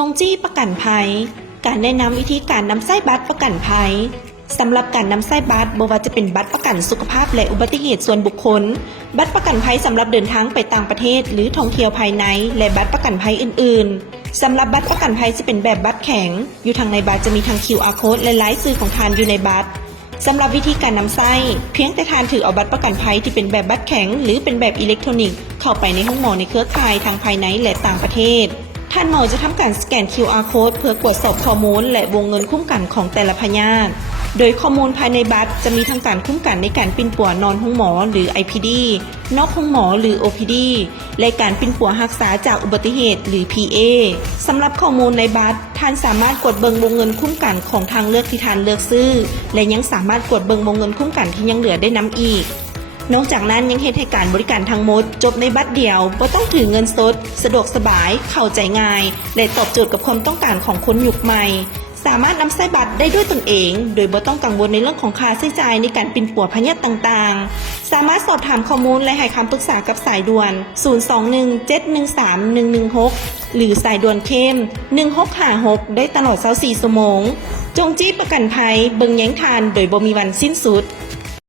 จงจี้ประกันภัยการแนะนำวิธีการนำไส้บัตรประกันภัยสำหรับการนำไส้บัตรบ่ว่าจะเป็นบัตรประกันสุขภาพและอุบัติเหตุส่วนบุคคลบัตรประกันภัยสำหรับเดินทางไปต่างประเทศหรือท่องเที่ยวภายในและบัตรประกันภัยอื่นๆสำหรับบัตรประกันภัยจะเป็นแบบบัตรแข็งอยู่ทางในบัตรจะมีทาง QR Code และลายชื่อของทานอยู่ในบัตรสำหรับวิธีการนำไส้เพียงแต่ทานถือเอาบัตรประกันภัยที่เป็นแบบบัตรแข็งหรือเป็นแบบอิเล็กทรอนิกส์เข้าไปในห้องหมอในเครือข่ายทางภายในและต่างประเทศท่านหมอจะทำการสแกน QR Code เพื่อกดสอบข้อมูลและวงเงินคุ้มกันของแต่ละพยาธิโดยข้อมูลภายในบัตรจะมีทั้งการคุ้มกันในการปิ้นปัวนอนห้องหมอหรือ IPD นอกห้องหมอหรือ OPD และการปิ้นปัวรักษาจากอุบัติเหตุหรือ PA สำหรับข้อมูลในบัตรท่านสามารถกดเบิงวงเงินคุ้มกันของทางเลือกที่ท่านเลือกซื้อและยังสามารถกดเบิงวงเงินคุ้มกันที่ยังเหลือได้นำอีกนอกจากนั้นยังเฮ็ดให้การบริการทั้งหมดจบในบัตรเดียวบ่ต้องถือเงินสดสะดวกสบายเข้าใจง่ายและตอบโจทย์กับความต้องการของคนยุคใหม่สามารถนำไส้บัตรได้ด้วยตนเองโดยบ่ต้องกังวลในเรื่องของค่าใช้จ่ายในการปิ้นปัวพยาธิต่างๆสามารถสอบถามข้อมูลและให้คำปรึกษากับสายด่วน021-713-116หรือสายด่วนเข้ม1656ได้ตลอด24ชั่วโมงจงจี้ประกันภัยเบิ่งแย้งทานโดยบ่มีวันสิ้นสุด